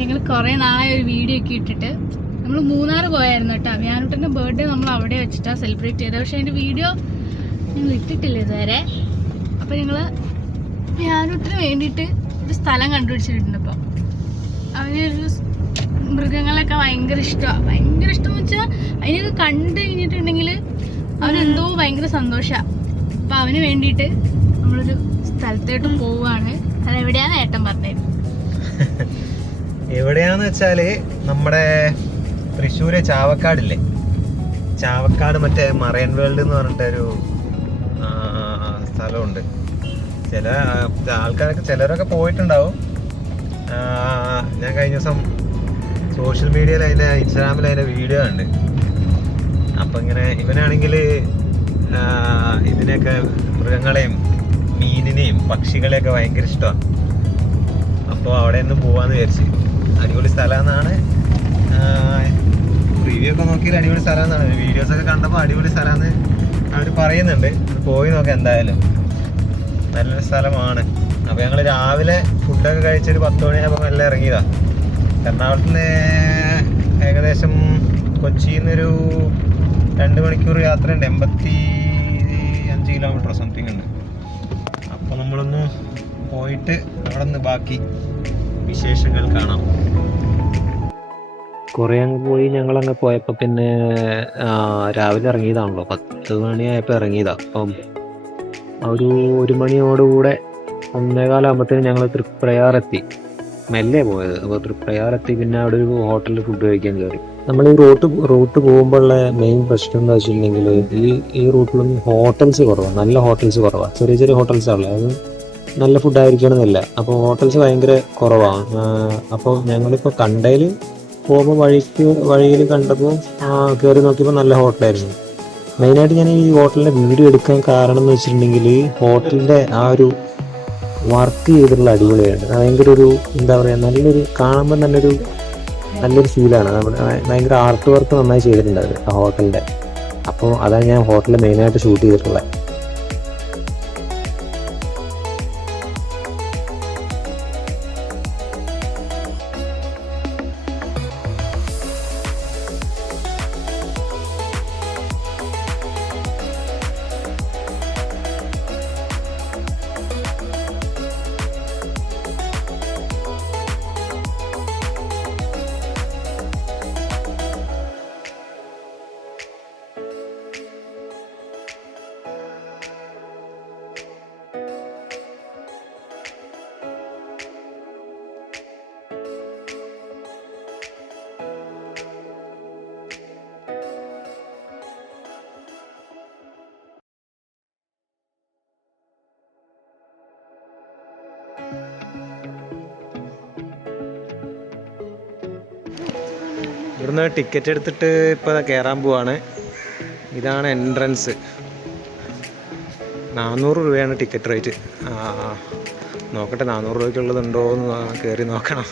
ഞങ്ങൾ കുറേ നാളായി ഒരു വീഡിയോ ഒക്കെ ഇട്ടിട്ട്. നമ്മൾ മൂന്നാർ പോയായിരുന്നു കേട്ടോ. വ്യാനുട്ടൻ്റെ ബർത്ത്ഡേ നമ്മൾ അവിടെ വെച്ചിട്ടാണ് സെലിബ്രേറ്റ് ചെയ്തത്. പക്ഷെ അതിൻ്റെ വീഡിയോ ഞങ്ങൾ ഇട്ടിട്ടില്ല ഇതുവരെ. അപ്പോൾ ഞങ്ങൾ വ്യാനുട്ടന് വേണ്ടിയിട്ട് ഒരു സ്ഥലം കണ്ടുപിടിച്ചിട്ടുണ്ട്. അപ്പം അവനൊരു മൃഗങ്ങളൊക്കെ ഭയങ്കര ഇഷ്ടമാണ്. ഭയങ്കര ഇഷ്ടം എന്ന് വെച്ചാൽ അതിനൊക്കെ കണ്ടു കഴിഞ്ഞിട്ടുണ്ടെങ്കിൽ അവനെന്തോ ഭയങ്കര സന്തോഷമാണ്. അപ്പം അവന് വേണ്ടിയിട്ട് നമ്മളൊരു സ്ഥലത്തോട്ട് പോവുകയാണ്. അതെവിടെയാന്ന് ഏട്ടൻ പറഞ്ഞത്. എവിടെയാന്ന് വെച്ചാല് നമ്മുടെ തൃശ്ശൂര് ചാവക്കാടില്ലേ, ചാവക്കാട് മറ്റേ മറൈൻ വേൾഡ് എന്ന് പറഞ്ഞിട്ടൊരു സ്ഥലമുണ്ട്. ചില ആൾക്കാരൊക്കെ ചിലരൊക്കെ പോയിട്ടുണ്ടാവും. ഞാൻ കഴിഞ്ഞ ദിവസം സോഷ്യൽ മീഡിയയിൽ അതിൻ്റെ ഇൻസ്റ്റാഗ്രാമിൽ അതിൻ്റെ വീഡിയോ ഉണ്ട്. അപ്പം ഇങ്ങനെ ഇവനാണെങ്കിൽ ഇതിനെയൊക്കെ മൃഗങ്ങളെയും മീനിനെയും പക്ഷികളെയൊക്കെ ഭയങ്കര ഇഷ്ടമാണ്. അപ്പോൾ അവിടെ നിന്ന് പോവാന്ന് വിചാരിച്ച്. അടിപൊളി സ്ഥലമെന്നാണ് റിവ്യൂ ഒക്കെ നോക്കിയാൽ അടിപൊളി സ്ഥലമെന്നാണ്. വീഡിയോസൊക്കെ കണ്ടപ്പോൾ അടിപൊളി സ്ഥലമെന്ന് അവർ പറയുന്നുണ്ട്. പോയി നോക്കാം എന്തായാലും. നല്ലൊരു സ്ഥലമാണ്. അപ്പോൾ ഞങ്ങൾ രാവിലെ ഫുഡൊക്കെ കഴിച്ചൊരു 10 മണിയാകുമ്പോൾ എല്ലാം ഇറങ്ങിയതാണ്. എറണാകുളത്ത് നിന്ന് ഏകദേശം കൊച്ചിയിൽ നിന്നൊരു 2 മണിക്കൂർ യാത്രയുണ്ട്. 85 കിലോമീറ്റർ സംതിങ് ഉണ്ട്. അപ്പോൾ നമ്മളൊന്ന് പോയിട്ട് അവിടെ നിന്ന് ബാക്കി വിശേഷങ്ങൾ കാണാം. കുറേ അങ്ങ് പോയി. ഞങ്ങളങ്ങ് പോയപ്പോൾ പിന്നെ രാവിലെ ഇറങ്ങിയതാണല്ലോ, 10 മണിയായപ്പോൾ ഇറങ്ങിയതാണ്. അപ്പം ഒരു 1 മണിയോടുകൂടെ 1:15 ആകുമ്പോഴത്തേനും ഞങ്ങൾ തൃപ്രയാറെത്തി. മെല്ലെ പോയത്. അപ്പോൾ തൃപ്രയാറെത്തി. പിന്നെ അവിടെ ഒരു ഹോട്ടലിൽ ഫുഡ് കഴിക്കാൻ കയറി. നമ്മൾ ഈ റൂട്ട് പോകുമ്പോഴുള്ള മെയിൻ പ്രശ്നം എന്താ വെച്ചിട്ടുണ്ടെങ്കിൽ ഈ റൂട്ടിലൊന്നും ഹോട്ടൽസ് കുറവാണ്. നല്ല ഹോട്ടൽസ് കുറവാണ്. ചെറിയ ചെറിയ ഹോട്ടൽസാണല്ലോ. അത് നല്ല ഫുഡായിരിക്കണമെന്നില്ല. അപ്പോൾ ഹോട്ടൽസ് ഭയങ്കര കുറവാണ്. അപ്പോൾ ഞങ്ങളിപ്പോൾ കണ്ടതിൽ പോകുമ്പോൾ വഴിയിൽ കണ്ടപ്പോൾ കയറി നോക്കിയപ്പോൾ നല്ല ഹോട്ടലായിരുന്നു. മെയിനായിട്ട് ഞാൻ ഈ ഹോട്ടലിൻ്റെ വീഡിയോ എടുക്കാൻ കാരണം എന്ന് വെച്ചിട്ടുണ്ടെങ്കിൽ ഹോട്ടലിൻ്റെ ആ ഒരു വർക്ക് ചെയ്തിട്ടുള്ള അടിപൊളിയാണ്. ഭയങ്കര ഒരു എന്താ പറയുക, നല്ലൊരു കാണുമ്പോൾ തന്നെ നല്ലൊരു ഫീലാണ്. ഭയങ്കര ആർട്ട് വർക്ക് നന്നായി ചെയ്തിട്ടുണ്ട് അത് ആ ഹോട്ടലിൻ്റെ. അപ്പോൾ അതാണ് ഞാൻ ഹോട്ടലിൽ മെയിനായിട്ട് ഷൂട്ട് ചെയ്തിട്ടുള്ളത്. ഇവിടുന്ന് ടിക്കറ്റ് എടുത്തിട്ട് ഇപ്പോൾ കയറാൻ പോവാണ്. ഇതാണ് എൻട്രൻസ്. 400 രൂപയാണ് ടിക്കറ്റ് റേറ്റ്. നോക്കട്ടെ 400 രൂപയ്ക്കുള്ളതുണ്ടോ എന്ന് കയറി നോക്കണം.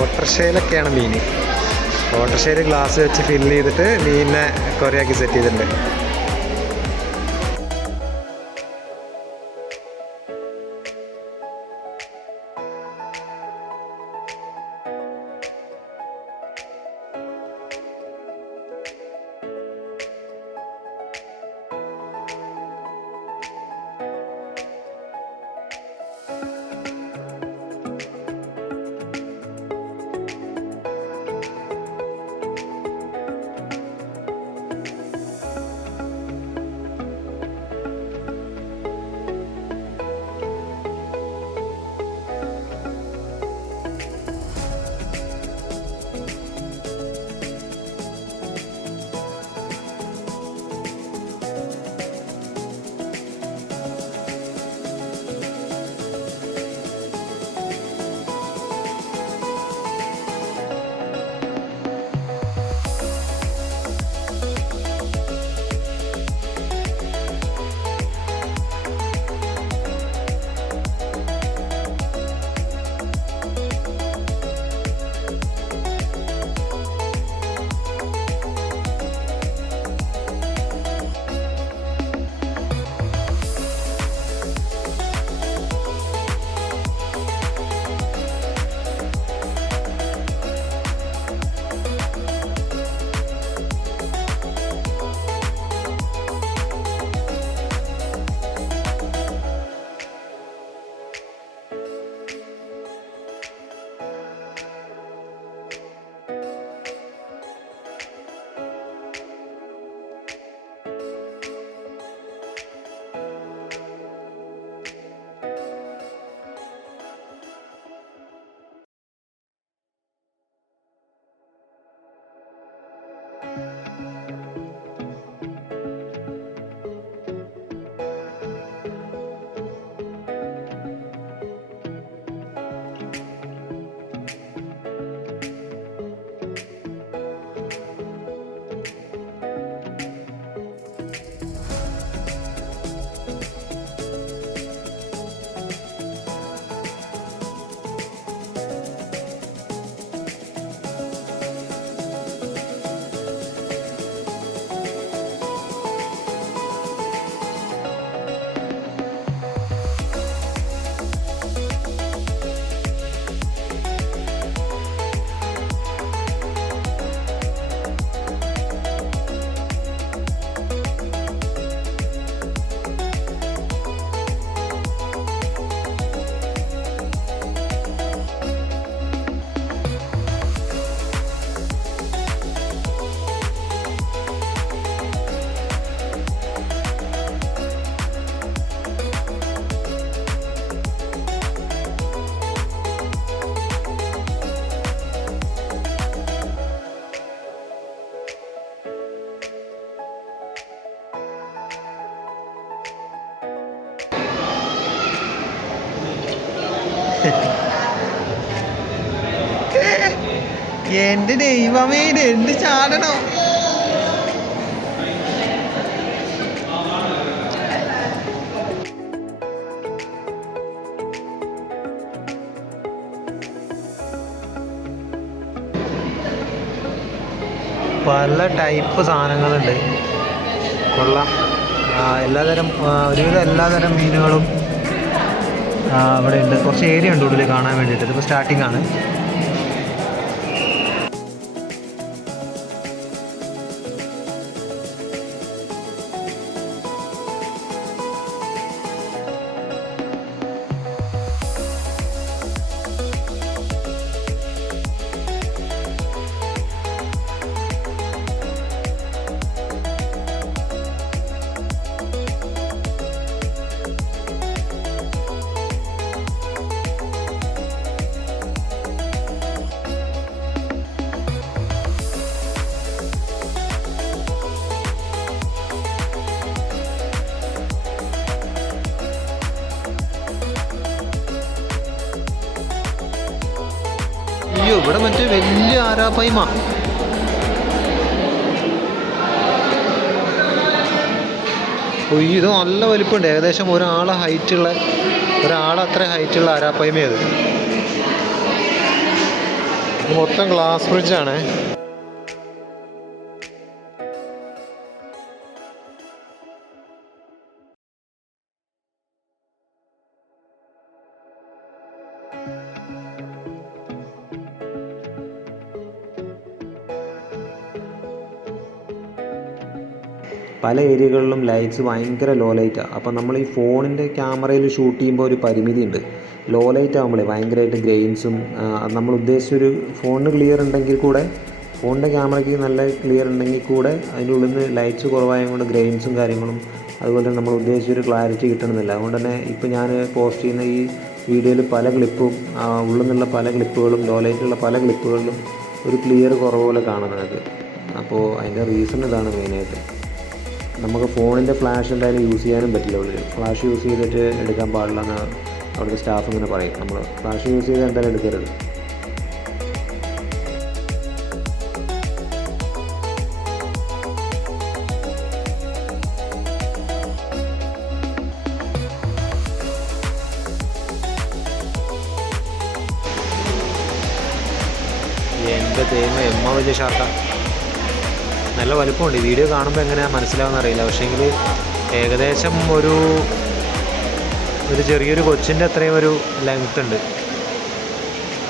ഓട്ടർഷയിലൊക്കെയാണ് മീൻ. ഓട്ടർഷയിൽ ഗ്ലാസ് വെച്ച് ഫില്ല് ചെയ്തിട്ട് മീനിനെ കുറേയാക്കി സെറ്റ് ചെയ്തിട്ടുണ്ട്. എന്റെ ദൈവമേ എന്ത് ചാടണോ. പല ടൈപ്പ് സാധനങ്ങളുണ്ട്, കൊള്ളാം. എല്ലാതരം ഒരുവിധം എല്ലാതരം മീനുകളും ഇവിടെ ഉണ്ട്. കുറച്ച് ഏരിയ ഉണ്ട് ഉള്ളിൽ കാണാൻ വേണ്ടിയിട്ട്. ഇതിപ്പോൾ സ്റ്റാർട്ടിംഗ് ആണ്. അയ്യോ, ഇവിടെ മറ്റേ വലിയ ആരാപ്പൈമ. ഒയ്യോ, ഇത് നല്ല വലിപ്പമുണ്ട്. ഏകദേശം ഒരാളെ അത്ര ഹൈറ്റുള്ള ആരാപ്പൈമയത്. മൊത്തം ഗ്ലാസ് ബ്രിഡ്ജാണ്. പല ഏരിയകളിലും ലൈറ്റ്സ് ഭയങ്കര ലോ ലൈറ്റാണ്. അപ്പോൾ നമ്മൾ ഈ ഫോണിൻ്റെ ക്യാമറയിൽ ഷൂട്ട് ചെയ്യുമ്പോൾ ഒരു പരിമിതി ഉണ്ട്. ലോ ലൈറ്റ് ആകുമ്പോഴേ ഭയങ്കരമായിട്ട് ഗ്രെയിൻസും, നമ്മൾ ഉദ്ദേശിച്ചൊരു ഫോണിന് ക്ലിയർ ഉണ്ടെങ്കിൽ കൂടെ, ഫോണിൻ്റെ ക്യാമറയ്ക്ക് നല്ല ക്ലിയർ ഉണ്ടെങ്കിൽ കൂടെ അതിൻ്റെ ഉള്ളിൽ നിന്ന് ലൈറ്റ്സ് കുറവായത് കൊണ്ട് ഗ്രെയിൻസും കാര്യങ്ങളും, അതുപോലെ തന്നെ നമ്മൾ ഉദ്ദേശിച്ചൊരു ക്ലാരിറ്റി കിട്ടണമെന്നില്ല. അതുകൊണ്ട് തന്നെ ഇപ്പോൾ ഞാൻ പോസ്റ്റ് ചെയ്യുന്ന ഈ വീഡിയോയിൽ പല ക്ലിപ്പും, ഉള്ളിൽ നിന്നുള്ള പല ക്ലിപ്പുകളും, ലോ ലൈറ്റുള്ള പല ക്ലിപ്പുകളിലും ഒരു ക്ലിയർ കുറവ് പോലെ കാണാം നിങ്ങൾക്ക്. അപ്പോൾ അതിൻ്റെ റീസൺ ഇതാണ് മെയിനായിട്ട്. നമുക്ക് ഫോണിൻ്റെ ഫ്ലാഷ് എന്തായാലും യൂസ് ചെയ്യാനും പറ്റില്ല. ഉള്ളിൽ ഫ്ലാഷ് യൂസ് ചെയ്തിട്ട് എടുക്കാൻ പാടില്ലെന്ന് അവിടുത്തെ സ്റ്റാഫ് ഇങ്ങനെ പറയും. നമ്മൾ ഫ്ലാഷ് യൂസ് ചെയ്ത് എന്തായാലും എടുക്കരുത്. എൻ്റെ ദൈവമേ, വലിയ ഷാർക്കാണ്. നല്ല വലുപ്പമുണ്ട്. വീഡിയോ കാണുമ്പോൾ എങ്ങനെയാണ് മനസ്സിലാവുമെന്ന് അറിയില്ല. പക്ഷേങ്കിൽ ഏകദേശം ഒരു ചെറിയൊരു കൊച്ചിൻ്റെ അത്രയും ഒരു ലെങ്ത് ഉണ്ട്.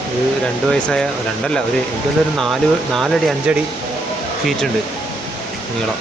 ഒരു 2 വയസ്സായ, രണ്ടല്ല, എനിക്കൊന്നൊരു 4 അടി 5 അടി ഫീറ്റ് ഉണ്ട് നീളം.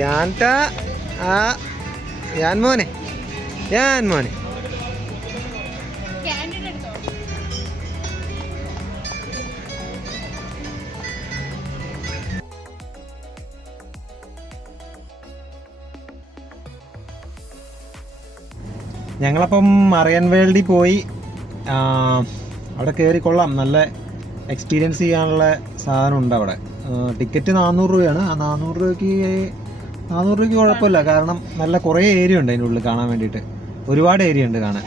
ഞാൻ മോനെ ഞങ്ങളപ്പം മറൈൻ വേൾഡിൽ പോയി. അവിടെ കയറി കൊള്ളാം, നല്ല എക്സ്പീരിയൻസ് ചെയ്യാനുള്ള സാധനമുണ്ട് അവിടെ. ടിക്കറ്റ് 400 രൂപയാണ്. ആ 400 രൂപയ്ക്ക് കുഴപ്പമില്ല, കാരണം നല്ല കുറേ ഏരിയ ഉണ്ട് അതിൻ്റെ ഉള്ളിൽ കാണാൻ വേണ്ടിയിട്ട്. ഒരുപാട് ഏരിയ ഉണ്ട് കാണാൻ.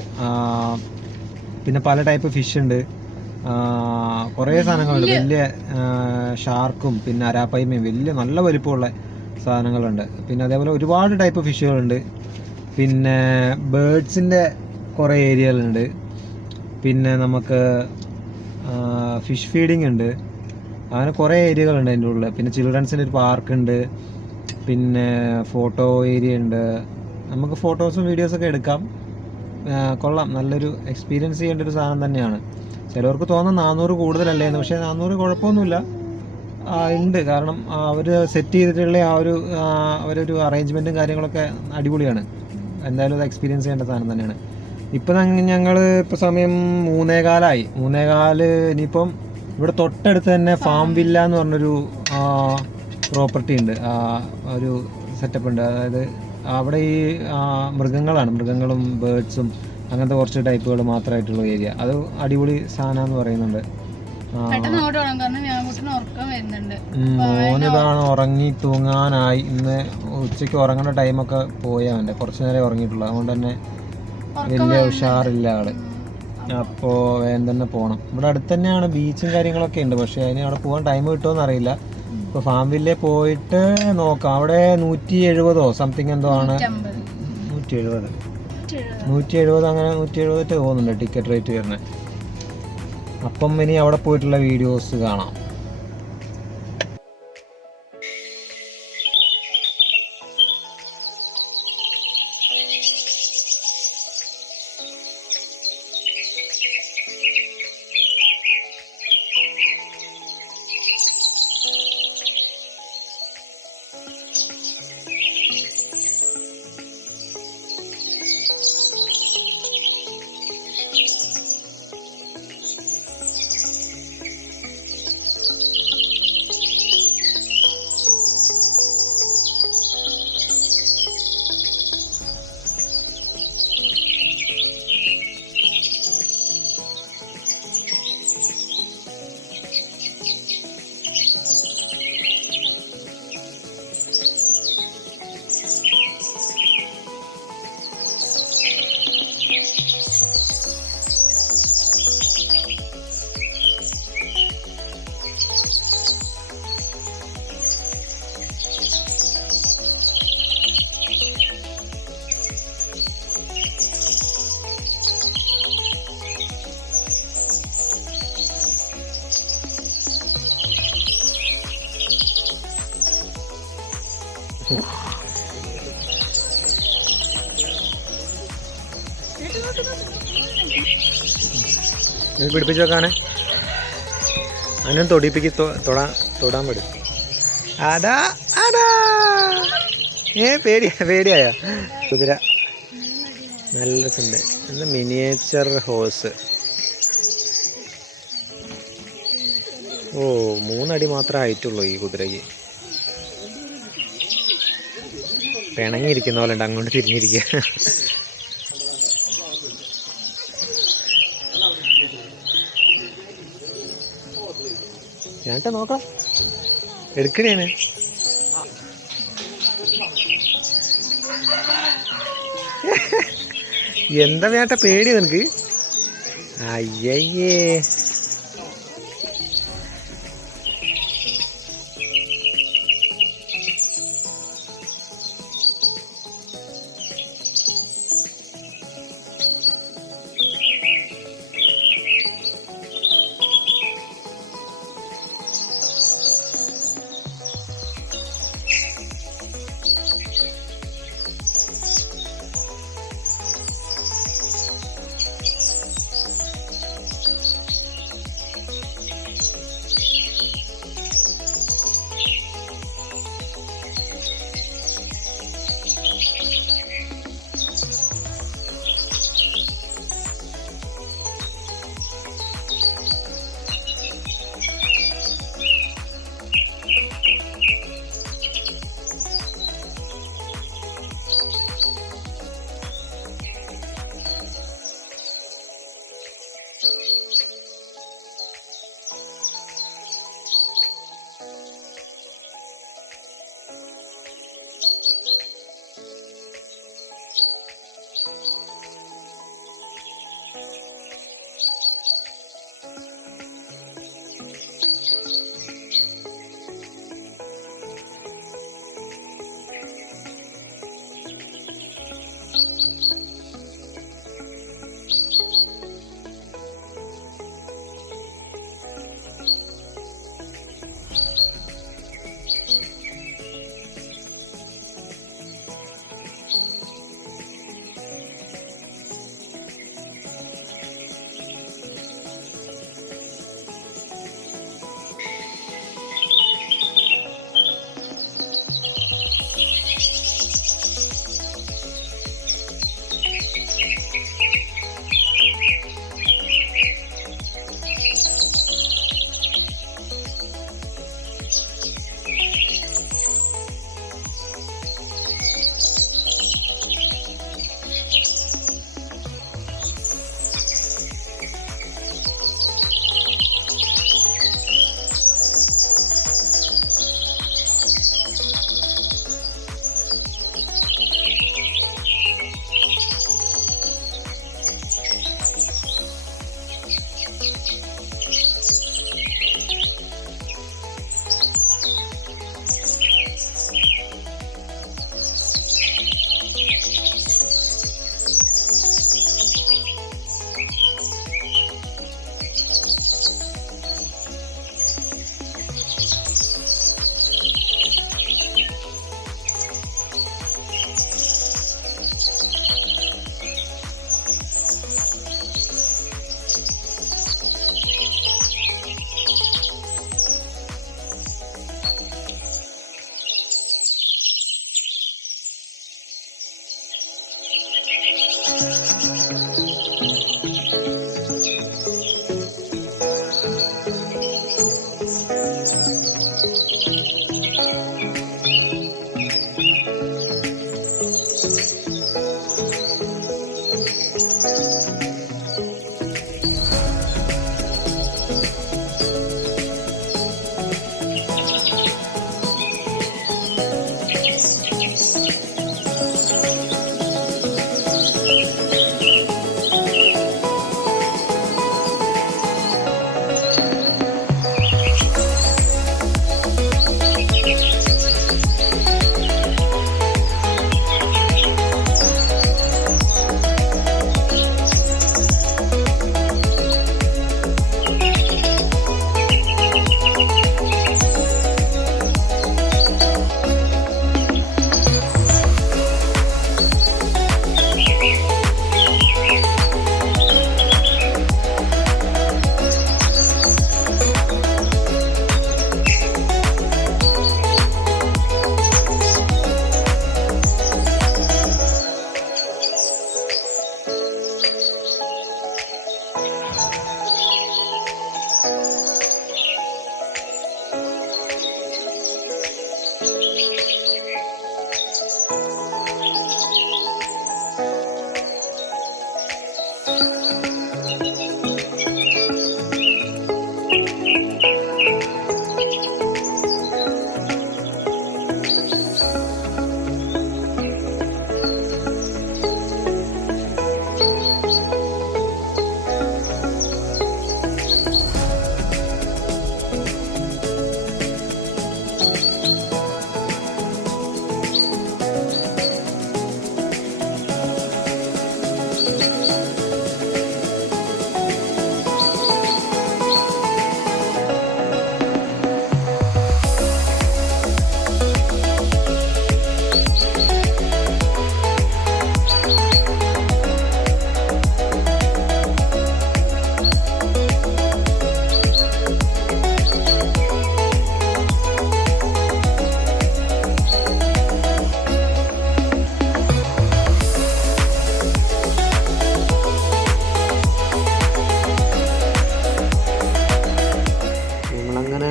പിന്നെ പല ടൈപ്പ് ഫിഷ് ഉണ്ട്, കുറേ സാധനങ്ങളുണ്ട്. വലിയ ഷാർക്കും പിന്നെ അരാപ്പൈമയും വലിയ നല്ല വലിപ്പമുള്ള സാധനങ്ങളുണ്ട്. പിന്നെ അതേപോലെ ഒരുപാട് ടൈപ്പ് ഫിഷുകളുണ്ട്. പിന്നെ ബേർഡ്സിൻ്റെ കുറേ ഏരിയകളുണ്ട്. പിന്നെ നമുക്ക് ഫിഷ് ഫീഡിങ് ഉണ്ട്. അങ്ങനെ കുറേ ഏരിയകളുണ്ട് അതിൻ്റെ ഉള്ളിൽ. പിന്നെ ചിൽഡ്രൻസിൻ്റെ ഒരു പാർക്കുണ്ട്. പിന്നെ ഫോട്ടോ ഏരിയ ഉണ്ട്. നമുക്ക് ഫോട്ടോസും വീഡിയോസൊക്കെ എടുക്കാം. കൊള്ളാം, നല്ലൊരു എക്സ്പീരിയൻസ് ചെയ്യേണ്ട ഒരു സാധനം തന്നെയാണ്. ചിലവർക്ക് തോന്നുന്ന 400 കൂടുതലല്ലേന്ന്, പക്ഷേ 400 കുഴപ്പമൊന്നുമില്ല, ഉണ്ട്. കാരണം അവർ സെറ്റ് ചെയ്തിട്ടുള്ള അവരൊരു അറേഞ്ച്മെൻറ്റും കാര്യങ്ങളൊക്കെ അടിപൊളിയാണ്. എന്തായാലും അത് എക്സ്പീരിയൻസ് ചെയ്യേണ്ട സാധനം തന്നെയാണ്. ഇപ്പം ഞങ്ങൾ ഇപ്പോൾ സമയം 3:15. ഇനിയിപ്പം ഇവിടെ തൊട്ടടുത്ത് തന്നെ ഫാം വില്ല എന്ന് പറഞ്ഞൊരു പ്രോപ്പർട്ടി ഉണ്ട്, ഒരു സെറ്റപ്പ് ഉണ്ട്. അതായത് അവിടെ ഈ മൃഗങ്ങളും ബേർഡ്സും അങ്ങനത്തെ കുറച്ച് ടൈപ്പുകൾ മാത്രമായിട്ടുള്ള ഏരിയ. അത് അടിപൊളി സാധനമെന്ന് പറയുന്നുണ്ട്. മോനിതാണ് ഉറങ്ങി തൂങ്ങാനായി. ഇന്ന് ഉച്ചയ്ക്ക് ഉറങ്ങേണ്ട ടൈമൊക്കെ പോയി, അവൻ്റെ കുറച്ച് നേരം ഉറങ്ങിയിട്ടുള്ളൂ. അതുകൊണ്ട് തന്നെ വലിയ ഉഷാറില്ല ആള്. അപ്പോൾ വേഗം തന്നെ പോകണം. ഇവിടെ അടുത്ത് തന്നെയാണ് ബീച്ചും കാര്യങ്ങളൊക്കെ ഉണ്ട്, പക്ഷേ അതിന് അവിടെ പോകാൻ ടൈം കിട്ടുമോയെന്ന് അറിയില്ല. ഇപ്പോൾ ഫാം വില്ലേ പോയിട്ട് നോക്കാം. അവിടെ 170 സംതിങ് എന്തോ ആണ്, 170 അങ്ങനെ 170 പോകുന്നുണ്ട് ടിക്കറ്റ് റേറ്റ് വരുന്നത്. അപ്പം ഇനി അവിടെ പോയിട്ടുള്ള വീഡിയോസ് കാണാം. പിടിപ്പിച്ച് വെക്കാനെ അന്നും തൊടിപ്പിക്ക് തൊടാൻ പറ്റും. അതാ പേടിയായ കുതിര നല്ല രസമുണ്ട്. എന്താ മിനിയേച്ചർ ഹോഴ്സ്. 3 അടി മാത്രമേ ആയിട്ടുള്ളൂ ഈ കുതിരയ്ക്ക്. പിണങ്ങിയിരിക്കുന്ന പോലെ ഉണ്ട്, അങ്ങോട്ട് തിരിഞ്ഞിരിക്കുക. ഞാനിട്ട് നോക്കാം, എടുക്കണേന്. എന്താ വേട്ട പേടി നിനക്ക്? അയ്യയ്യേ,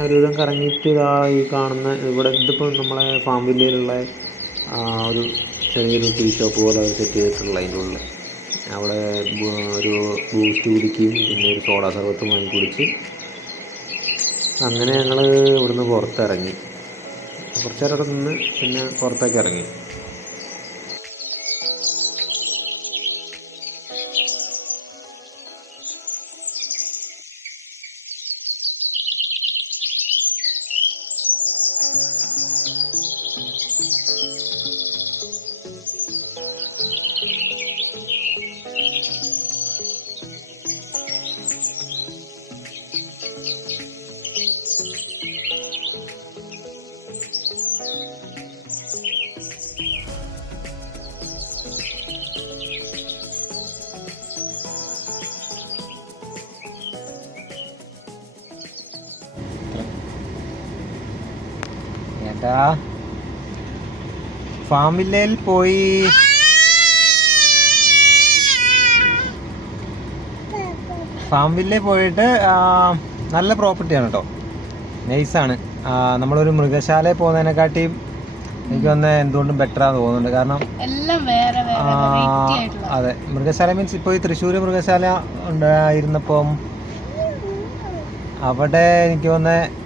ഒരുവിധം കറങ്ങിയിട്ട് ഇതാ ഈ കാണുന്ന ഇവിടെ ഇതിപ്പോൾ നമ്മളെ ഫാം വില്ലയിലുള്ള ഒരു ചെറിയൊരു ടീ ഷോപ്പ് പോലെ അവർ സെറ്റ് ചെയ്തിട്ടുള്ള അതിൻ്റെ ഉള്ളിൽ അവിടെ ഒരു ബൂസ്റ്റ് കുടിക്കുകയും പിന്നെ ഒരു സോഡ സർബത്തും വാങ്ങി കുടിച്ച് അങ്ങനെ ഞങ്ങൾ ഇവിടുന്ന് പുറത്തിറങ്ങി. കുറച്ച് നേരം അവിടെ നിന്ന് പിന്നെ പുറത്തേക്ക് ഇറങ്ങി. ഫാം വില്ലയിൽ പോയി പോയിട്ട് നല്ല പ്രോപ്പർട്ടിയാണ് കേട്ടോ, നൈസാണ്. നമ്മളൊരു മൃഗശാലയിൽ പോകുന്നതിനെക്കാട്ടിയും എനിക്ക് വന്ന എന്തുകൊണ്ടും ബെറ്ററാന്ന് തോന്നുന്നുണ്ട്. കാരണം അതെ, മൃഗശാല മീൻസ് ഇപ്പോൾ ഈ തൃശ്ശൂർ മൃഗശാല ഉണ്ടായിരുന്നപ്പം അവിടെ എനിക്ക് തോന്നുന്നത്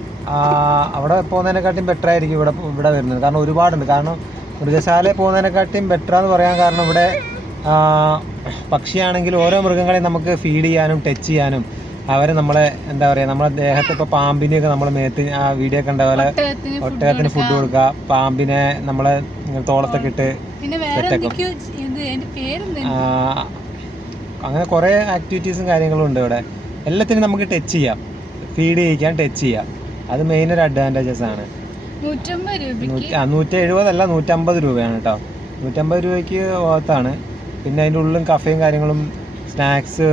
അവിടെ പോകുന്നതിനെക്കാട്ടിയും ബെറ്റർ ആയിരിക്കും ഇവിടെ വരുന്നത്. കാരണം ഒരുപാടുണ്ട്. കാരണം മൃഗശാലയിൽ പോകുന്നതിനെക്കാട്ടിയും ബെറ്ററാന്ന് പറയാൻ കാരണം ഇവിടെ പക്ഷിയാണെങ്കിൽ ഓരോ മൃഗങ്ങളെയും നമുക്ക് ഫീഡ് ചെയ്യാനും ടച്ച് ചെയ്യാനും അവരെ നമ്മളെ എന്താ പറയുക, നമ്മളെ ദേഹത്ത് ഇപ്പോൾ പാമ്പിനെയൊക്കെ നമ്മളെ മേത്ത് ആ വീഡിയോ കണ്ട പോലെ ഒട്ടകത്തിന് ഫുഡ് കൊടുക്കുക, പാമ്പിനെ നമ്മളെ തോളത്തൊക്കെ ഇട്ട് സെറ്റാക്കും. അങ്ങനെ കുറേ ആക്ടിവിറ്റീസും കാര്യങ്ങളും ഉണ്ട് ഇവിടെ. എല്ലാത്തിനും നമുക്ക് ടച്ച് ചെയ്യാം, ഫീഡ് ചെയ്യിക്കാൻ, ടച്ച് ചെയ്യാം. അത് മെയിൻ ഒരു അഡ്വാൻറ്റേജസ് ആണ്. 170 അല്ല 150 രൂപയാണ് കേട്ടോ. 150 രൂപയ്ക്ക് ഭാഗത്താണ്. പിന്നെ അതിൻ്റെ ഉള്ളിലും കഫേയും കാര്യങ്ങളും സ്നാക്സ്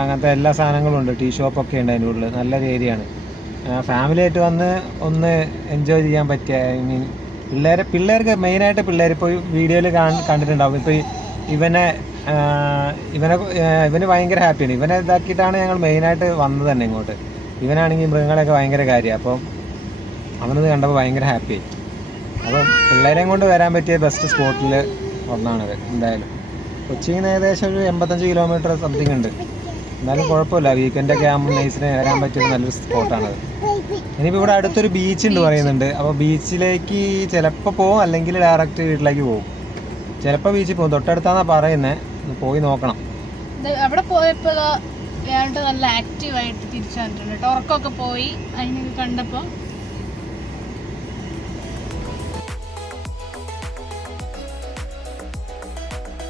അങ്ങനത്തെ എല്ലാ സാധനങ്ങളും ഉണ്ട്. ടീ ഷോപ്പൊക്കെ ഉണ്ട് അതിൻ്റെ ഉള്ളിൽ. നല്ലൊരു ഏരിയ ആണ്. ഫാമിലിയായിട്ട് വന്ന് ഒന്ന് എൻജോയ് ചെയ്യാൻ പറ്റിയ, ഐ മീൻ പിള്ളേർക്ക് മെയിനായിട്ട് പിള്ളേർ ഇപ്പോൾ വീഡിയോയിൽ കണ്ടിട്ടുണ്ടാവും. ഇപ്പോൾ ഇവന് ഭയങ്കര ഹാപ്പിയാണ്. ഇവനെ ഇതാക്കിയിട്ടാണ് ഞങ്ങൾ മെയിനായിട്ട് വന്നത് തന്നെ ഇങ്ങോട്ട്. ഇവനാണെങ്കിൽ മൃഗങ്ങളെയൊക്കെ ഭയങ്കര കാര്യമാണ്. അപ്പം അവനത് കണ്ടപ്പോൾ ഭയങ്കര ഹാപ്പിയായി. അപ്പം പിള്ളേരെയും കൊണ്ട് വരാൻ പറ്റിയ ബെസ്റ്റ് സ്പോട്ടിൽ ഒന്നാണിത്. എന്തായാലും കൊച്ചിയിൽ നിന്ന് ഏകദേശം ഒരു 85 കിലോമീറ്റർ സംതിങ് ഉണ്ട്. എന്നാലും കുഴപ്പമില്ല, വീക്കെൻഡൊക്കെ ആകുമ്പോൾ നൈസിന് വരാൻ പറ്റിയ നല്ലൊരു സ്പോട്ടാണത്. ഇനിയിപ്പോൾ ഇവിടെ അടുത്തൊരു ബീച്ച് ഉണ്ട് പറയുന്നുണ്ട്. അപ്പോൾ ബീച്ചിലേക്ക് ചിലപ്പോൾ പോകും, അല്ലെങ്കിൽ ഡയറക്റ്റ് വീട്ടിലേക്ക് പോകും. ചിലപ്പോൾ ബീച്ചിൽ പോകും, തൊട്ടടുത്താണെന്നാണ് പറയുന്നത്. പോയി നോക്കണം. അവിടെ പോയപ്പോൾ നല്ല ആക്റ്റീവായിട്ട് തിരിച്ചു വന്നിട്ടുണ്ട്. ഉറക്കമൊക്കെ പോയി അതിനൊക്കെ കണ്ടപ്പോൾ